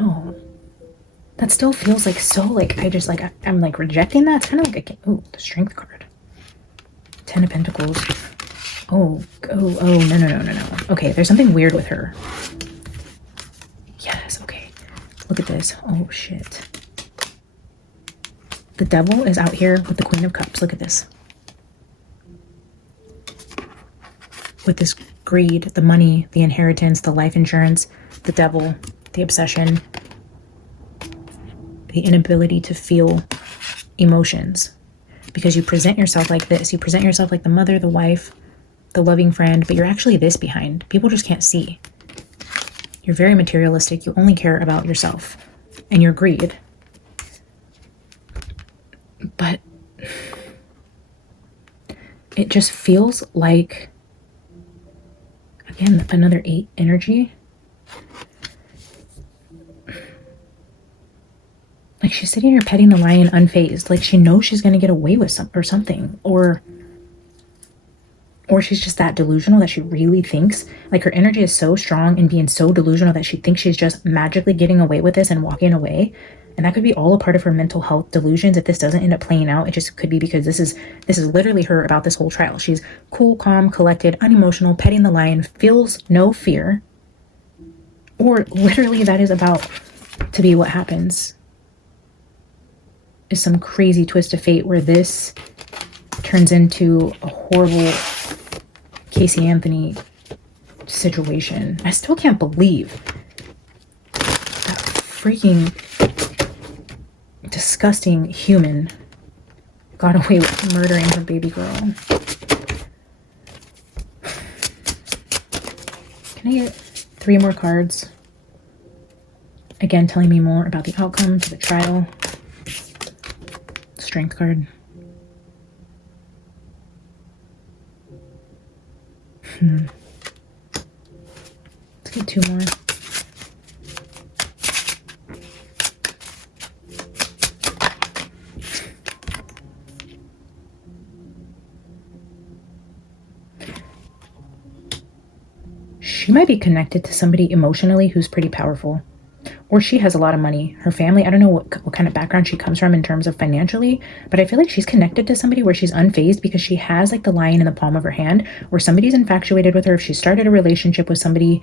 No, that still feels like so like I'm like rejecting that. It's kind of like oh, the Strength card, 10 of Pentacles. Oh no. Okay, there's something weird with her. Yes, okay, look at this. Oh shit, the Devil is out here with the Queen of Cups. Look at this, with this greed, the money, the inheritance, the life insurance, the Devil, the obsession, the inability to feel emotions. Because you present yourself like this. You present yourself like the mother, the wife, the loving friend, but you're actually this behind. People just can't see. You're very materialistic. You only care about yourself and your greed. But it just feels like, again, another 8 energy. Like she's sitting here petting the lion unfazed. Like she knows she's going to get away with something. Or she's just that delusional that she really thinks. Like her energy is so strong and being so delusional that she thinks she's just magically getting away with this and walking away. And that could be all a part of her mental health delusions. If this doesn't end up playing out, it just could be because this is literally her about this whole trial. She's cool, calm, collected, unemotional, petting the lion, feels no fear. Or literally that is about to be what happens. Is some crazy twist of fate where this turns into a horrible Casey Anthony situation. I still can't believe that freaking disgusting human got away with murdering her baby girl. Can I get 3 more cards? Again, telling me more about the outcome to the trial. Strength card. Let's get 2 more. She might be connected to somebody emotionally who's pretty powerful. or she has a lot of money. Her family, I don't know what kind of background she comes from in terms of financially, but I feel like she's connected to somebody where she's unfazed because she has like the lion in the palm of her hand, or somebody's infatuated with her. If she started a relationship with somebody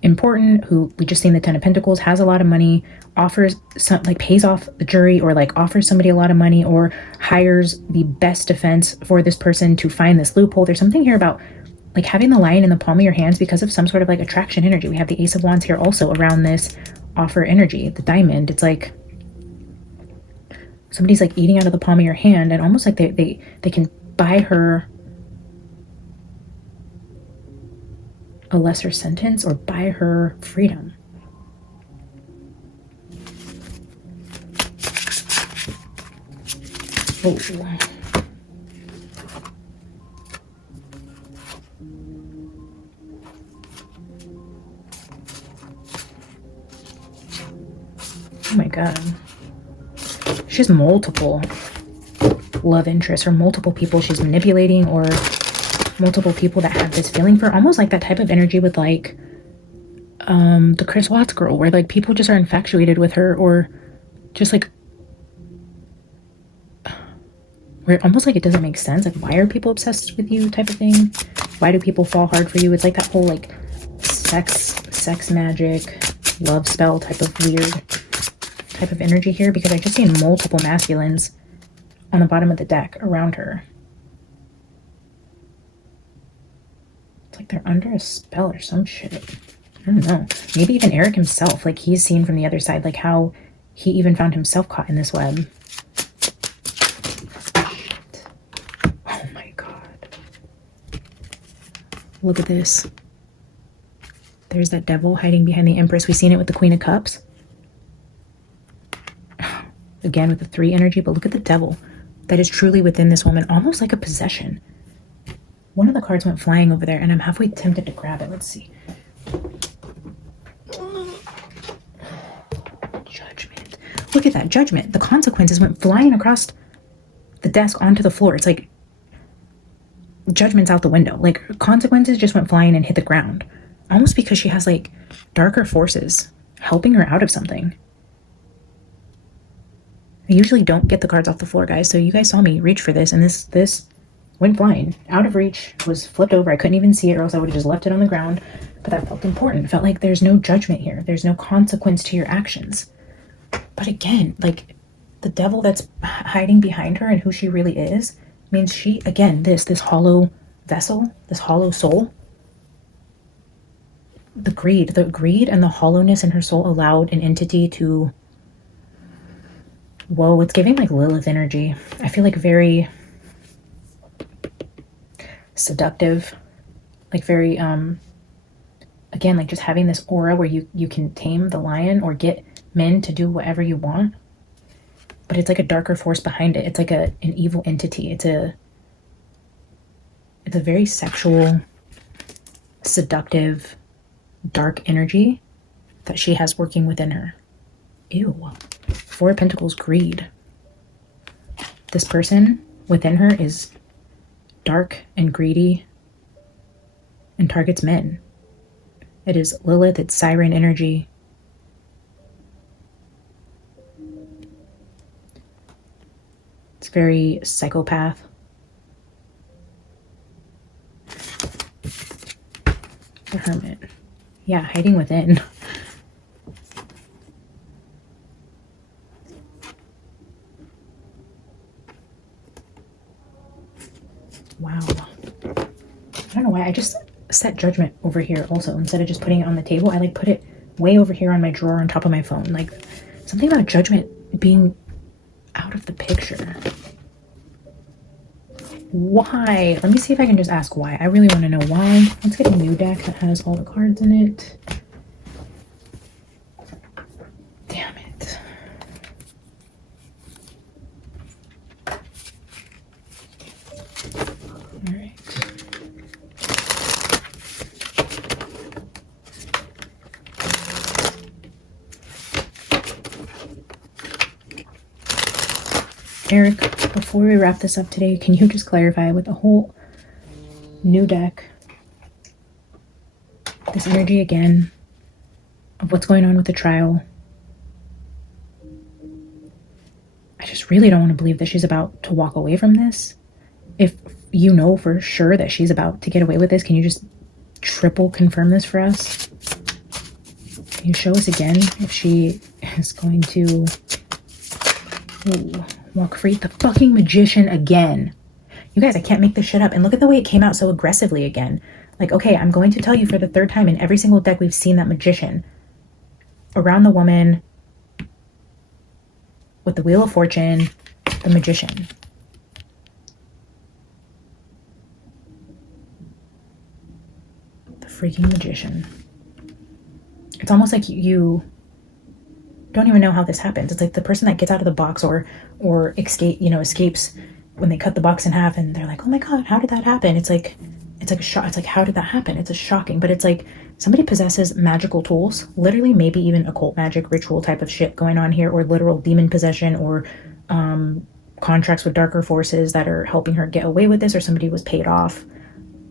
important who, we just seen the 10 of Pentacles, has a lot of money, offers some, like pays off the jury, or like offers somebody a lot of money, or hires the best defense for this person to find this loophole. There's something here about like having the lion in the palm of your hands because of some sort of like attraction energy. We have the Ace of Wands here also around this offer energy, the diamond. It's like somebody's like eating out of the palm of your hand, and almost like they can buy her a lesser sentence or buy her freedom. Oh. Oh my God. She has multiple love interests, or multiple people she's manipulating, or multiple people that have this feeling for, almost like that type of energy with like the Chris Watts girl, where like people just are infatuated with her, or just like where almost like it doesn't make sense. Like, why are people obsessed with you type of thing? Why do people fall hard for you? It's like that whole like sex magic, love spell type of weird type of energy here, because I just seen multiple masculines on the bottom of the deck around her. It's like they're under a spell or some shit. I don't know. Maybe even Eric himself, like he's seen from the other side, like how he even found himself caught in this web. Shit. Oh my God. Look at this. There's that devil hiding behind the Empress. We've seen it with the Queen of Cups. Again with the 3 energy, but look at the devil that is truly within this woman, almost like a possession. One of the cards went flying over there, and I'm halfway tempted to grab it. Let's see. Judgment. Look at that, Judgment. The consequences went flying across the desk onto the floor. It's like Judgment's out the window. Like consequences just went flying and hit the ground. Almost because she has like darker forces helping her out of something. I usually don't get the cards off the floor, guys, so you guys saw me reach for this, and this went flying. Out of reach, was flipped over. I couldn't even see it, or else I would have just left it on the ground. But that felt important. It felt like there's no judgment here. There's no consequence to your actions. But again, like the devil that's hiding behind her and who she really is means she, again, this hollow vessel, this hollow soul, the greed and the hollowness in her soul allowed an entity to, whoa, it's giving like Lilith energy. I feel like very seductive, like very again, like just having this aura where you can tame the lion or get men to do whatever you want, but it's like a darker force behind it. It's like an evil entity. It's a very sexual, seductive, dark energy that she has working within her. Ew. 4 of Pentacles, greed. This person within her is dark and greedy and targets men. It is Lilith, it's siren energy. It's very psychopath. The Hermit. Yeah, hiding within. Wow. I don't know why. I just set Judgment over here also. Instead of just putting it on the table, I like put it way over here on my drawer on top of my phone. Like something about Judgment being out of the picture. Why? Let me see if I can just ask why. I really want to know why. Let's get a new deck that has all the cards in it. Damn it. All right. Eric, before we wrap this up today, can you just clarify with the whole new deck, this energy again of what's going on with the trial, just really don't want to believe that she's about to walk away from this. If you know for sure that she's about to get away with this, can you just triple confirm this for us? Can you show us again if she is going to walk free? The fucking Magician again. You guys, I can't make this shit up. And look at the way it came out so aggressively again. Like, okay, I'm going to tell you for the third time in every single deck we've seen that Magician around the woman with the Wheel of Fortune, the Magician. The freaking Magician. It's almost like you don't even know how this happens. It's like the person that gets out of the box or escapes when they cut the box in half and they're like, oh my God, how did that happen? It's like a shock. It's like, how did that happen? It's a shocking, but it's like somebody possesses magical tools, literally maybe even occult magic ritual type of shit going on here, or literal demon possession, or contracts with darker forces that are helping her get away with this, or somebody was paid off,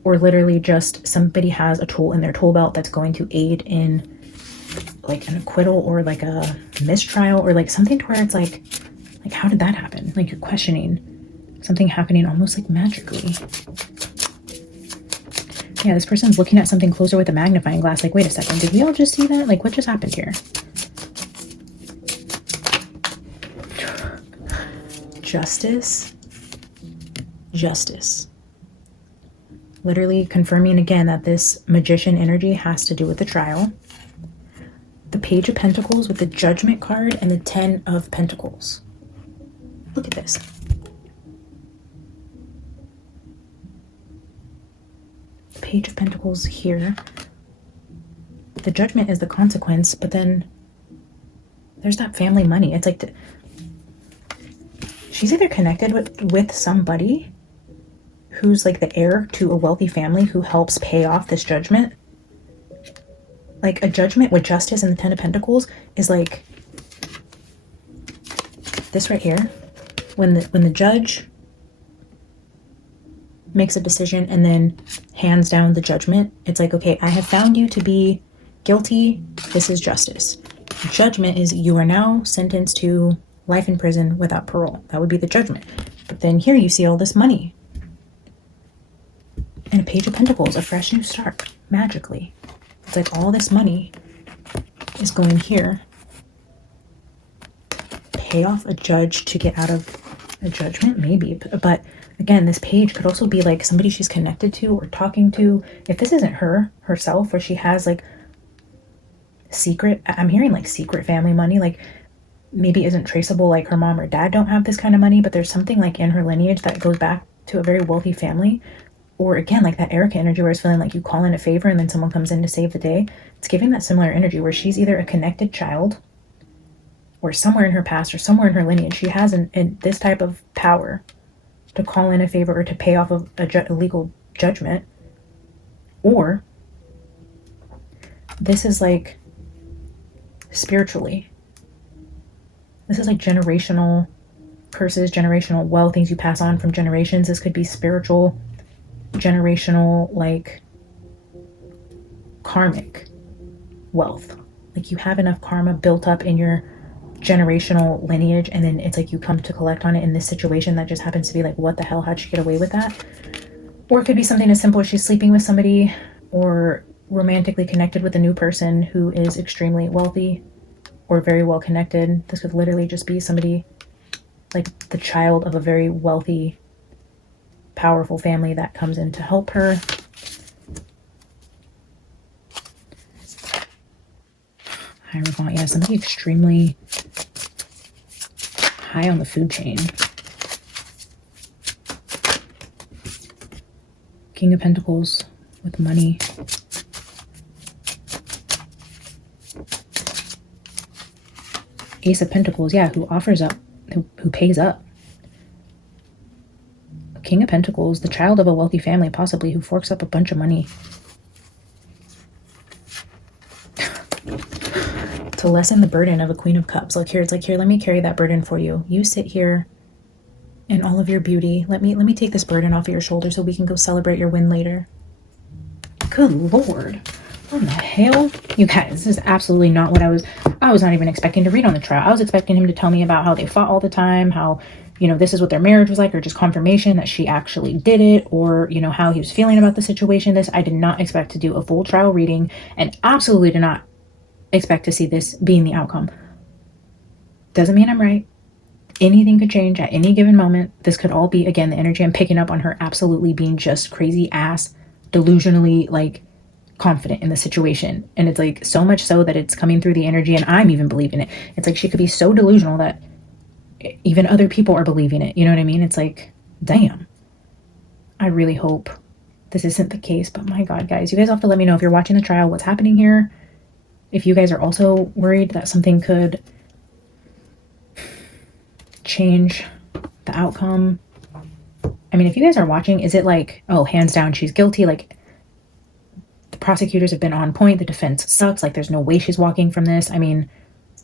or literally just somebody has a tool in their tool belt that's going to aid in like an acquittal or like a mistrial, or like something to where it's like how did that happen? Like you're questioning something happening almost like magically. Yeah, this person's looking at something closer with a magnifying glass. Like, wait a second, did we all just see that? Like, what just happened here? Justice. Justice. Literally confirming again that this Magician energy has to do with the trial. The Page of Pentacles with the Judgment card and the 10 of Pentacles. Look at this. Page of Pentacles here. The Judgment is the consequence, but then there's that family money. It's like she's either connected with somebody who's like the heir to a wealthy family who helps pay off this judgment. Like a judgment with justice and the 10 of Pentacles is like this right here. When the judge makes a decision and then hands down the judgment, it's like, okay, I have found you to be guilty. This is justice. Judgment is you are now sentenced to life in prison without parole. That would be the judgment. But then here you see all this money. And a Page of Pentacles, a fresh new start, magically. It's like all this money is going here. Pay off a judge to get out of a judgment, maybe. But again, this page could also be like somebody she's connected to or talking to. If this isn't herself, or she has like secret, I'm hearing like secret family money, like maybe isn't traceable, like her mom or dad don't have this kind of money, but there's something like in her lineage that goes back to a very wealthy family. Or again, like that Erica energy where it's feeling like you call in a favor and then someone comes in to save the day. It's giving that similar energy where she's either a connected child or somewhere in her past or somewhere in her lineage, she has this type of power to call in a favor or to pay off of a legal judgment. Or this is like spiritually. This is like generational curses, generational wealth, things you pass on from generations. This could be spiritual, generational, like karmic wealth. Like you have enough karma built up in your generational lineage, and then it's like you come to collect on it in this situation that just happens to be like, what the hell, how'd she get away with that? Or it could be something as simple as she's sleeping with somebody or romantically connected with a new person who is extremely wealthy or very well connected. This could literally just be somebody like the child of a very wealthy, powerful family that comes in to help her. Hierophant, yeah, somebody extremely high on the food chain. King of Pentacles with money. Ace of Pentacles, yeah, who offers up, who pays up. King of Pentacles, the child of a wealthy family, possibly, who forks up a bunch of money to lessen the burden of a Queen of Cups. Like here, it's like, here, let me carry that burden for you. You sit here in all of your beauty. Let me take this burden off of your shoulders so we can go celebrate your win later. Good Lord. What the hell? You guys, this is absolutely not what I was not even expecting to read on the trial. I was expecting him to tell me about how they fought all the time, how, you know, this is what their marriage was like, or just confirmation that she actually did it, or, you know, how he was feeling about the situation. This, I did not expect to do a full trial reading, and absolutely did not expect to see this being the outcome. Doesn't mean I'm right. Anything could change at any given moment. This could all be, again, the energy I'm picking up on her absolutely being just crazy ass, delusionally, like, confident in the situation. And it's like so much so that it's coming through the energy and I'm even believing it. It's like she could be so delusional that even other people are believing it. You know what I mean? It's like, damn. I really hope this isn't the case, but my God, guys, you guys have to let me know if you're watching the trial, what's happening here. If you guys are also worried that something could change the outcome. I mean, if you guys are watching, is it like, oh, hands down, she's guilty? Like, prosecutors have been on point. The defense sucks. Like, there's no way she's walking from this. I mean,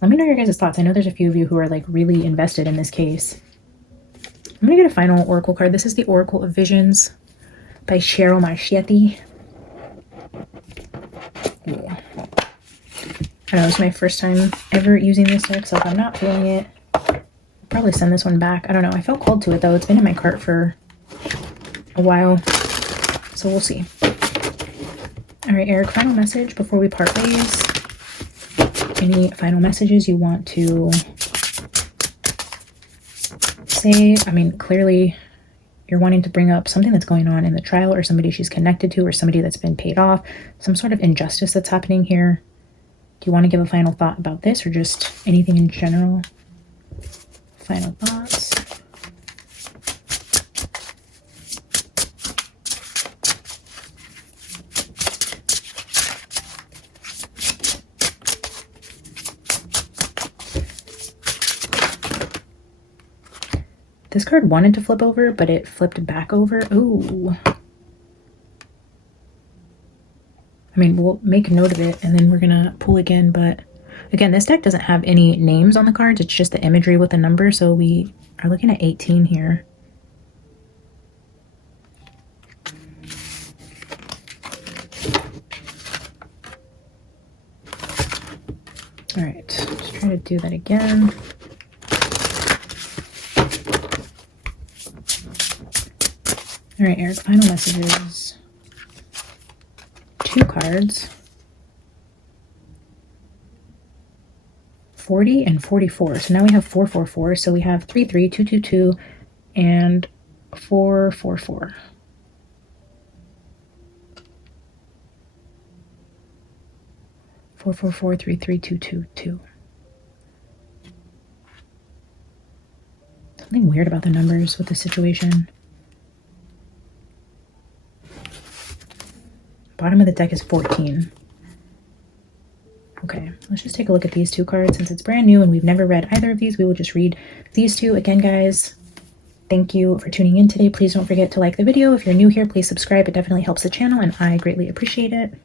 let me know your guys' thoughts. I know there's a few of you who are like really invested in this case. I'm gonna get a final oracle card. This is the Oracle of Visions by Cheryl Marchetti. Yeah. I know it's my first time ever using this deck, so if I'm not feeling it, I'll probably send this one back. I don't know. I felt called to it though. It's been in my cart for a while, so we'll see. All right, Eric, final message before we part ways. Any final messages you want to say? I mean, clearly you're wanting to bring up something that's going on in the trial, or somebody she's connected to, or somebody that's been paid off, some sort of injustice that's happening here. Do you want to give a final thought about this, or just anything in general? Final thoughts. This card wanted to flip over, but it flipped back over. Ooh. I mean, we'll make a note of it, and then we're gonna pull again, but again, this deck doesn't have any names on the cards. It's just the imagery with a number, so we are looking at 18 here. All right, let's try to do that again. All right, Eric, final messages. 2 cards. 40 and 44. So now we have 444. So we have 33, 222, and 444. Four, 3, 3, 2, 2, 2. Something weird about the numbers with the situation. Bottom of the deck is 14. Okay, let's just take a look at these 2 cards. Since it's brand new and we've never read either of these, we will just read these 2. Again, guys, thank you for tuning in today. Please don't forget to like the video. If you're new here, please subscribe. It definitely helps the channel and I greatly appreciate it.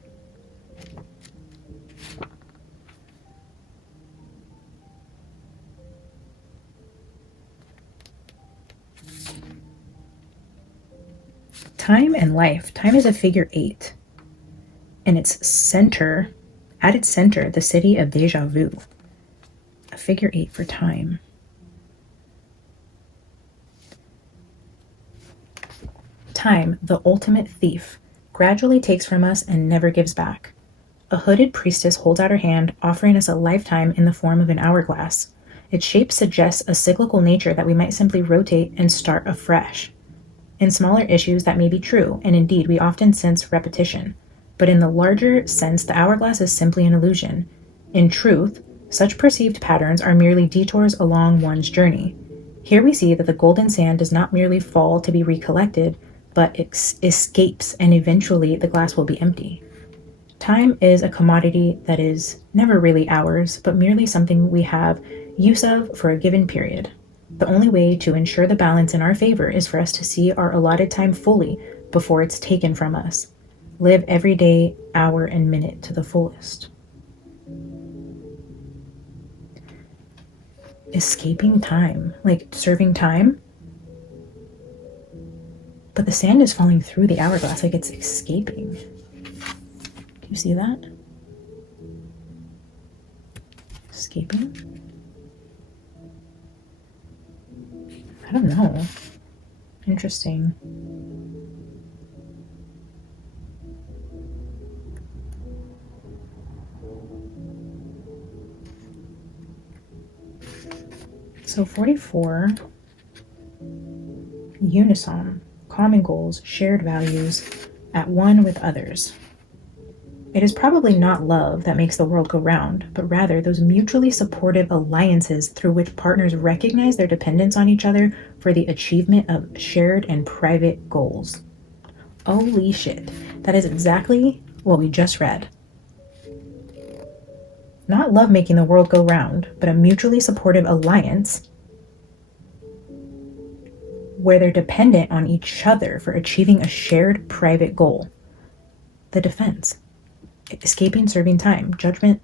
Time and life. Time is a figure 8. And its center, at its center, the city of Deja Vu. A figure 8 for time. Time, the ultimate thief, gradually takes from us and never gives back. A hooded priestess holds out her hand, offering us a lifetime in the form of an hourglass. Its shape suggests a cyclical nature that we might simply rotate and start afresh. In smaller issues, that may be true, and indeed we often sense repetition. But in the larger sense, the hourglass is simply an illusion. In truth, such perceived patterns are merely detours along one's journey. Here we see that the golden sand does not merely fall to be recollected, but escapes, and eventually the glass will be empty. Time is a commodity that is never really ours, but merely something we have use of for a given period. The only way to ensure the balance in our favor is for us to see our allotted time fully before it's taken from us. Live every day, hour, and minute to the fullest. Escaping time, like serving time. But the sand is falling through the hourglass, like it's escaping. Do you see that? Escaping? I don't know. Interesting. So 44, unison, common goals, shared values, at one with others. It is probably not love that makes the world go round, but rather those mutually supportive alliances through which partners recognize their dependence on each other for the achievement of shared and private goals. Holy shit. That is exactly what we just read. Not love making the world go round, but a mutually supportive alliance where they're dependent on each other for achieving a shared private goal. The defense. Escaping, serving time. Judgment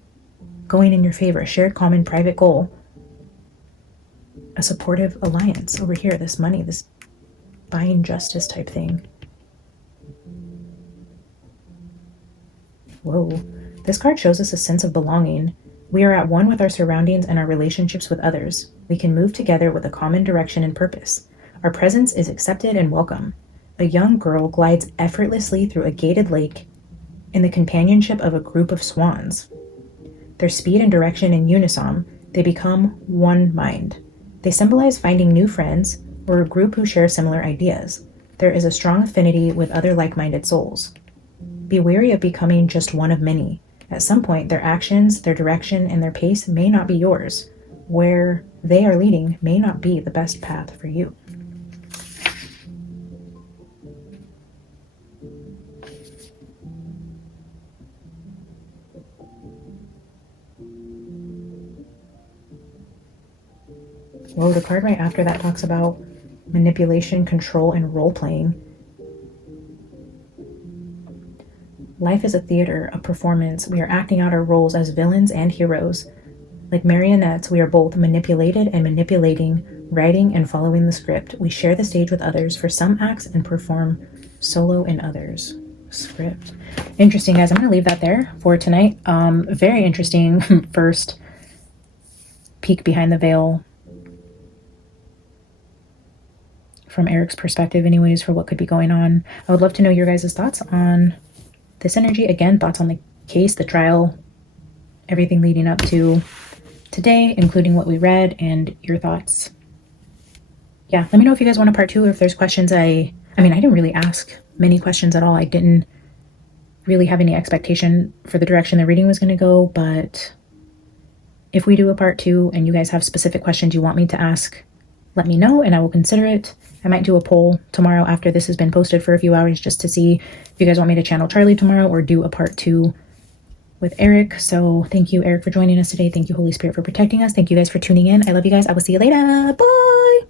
going in your favor. Shared common private goal. A supportive alliance over here. This money, this buying justice type thing. Whoa. This card shows us a sense of belonging. We are at one with our surroundings and our relationships with others. We can move together with a common direction and purpose. Our presence is accepted and welcome. A young girl glides effortlessly through a gated lake in the companionship of a group of swans. Their speed and direction in unison, they become one mind. They symbolize finding new friends or a group who share similar ideas. There is a strong affinity with other like-minded souls. Be wary of becoming just one of many. At some point, their actions, their direction, and their pace may not be yours. Where they are leading may not be the best path for you. Whoa, the card right after that talks about manipulation, control, and role-playing. Life is a theater, a performance. We are acting out our roles as villains and heroes. Like marionettes, we are both manipulated and manipulating, writing and following the script. We share the stage with others for some acts and perform solo in others. Script. Interesting, guys. I'm going to leave that there for tonight. Very interesting first peek behind the veil from Eric's perspective anyways for what could be going on. I would love to know your guys' thoughts on this energy. Again, thoughts on the case, the trial, everything leading up to today, including what we read, and your thoughts. Yeah, let me know if you guys want a part 2 or if there's questions. I didn't really ask many questions at all. I didn't really have any expectation for the direction the reading was going to go, but if we do a part 2 and you guys have specific questions you want me to ask, let me know and I will consider it. I might do a poll tomorrow after this has been posted for a few hours just to see if you guys want me to channel Charlie tomorrow or do a part 2 with Eric. So thank you, Eric, for joining us today. Thank you, Holy Spirit, for protecting us. Thank you guys for tuning in. I love you guys. I will see you later. Bye.